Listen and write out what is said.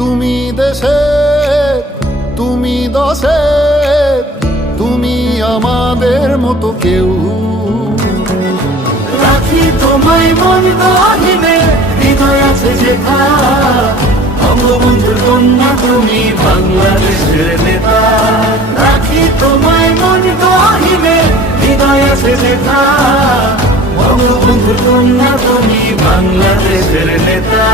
তুমি দেশে, তুমি দশে, তুমি আমাদের মতো কেউ। রাখি তোমায় মন গহিনে, হৃদয় আছে যেথা। বঙ্গবন্ধুর কন্যা তুমি বাংলাদেশের নেতা। রাখি তোমায় মন গহিনে, হৃদয় আছে যেথা। বঙ্গবন্ধুর কন্যা তুমি বাংলাদেশের নেতা।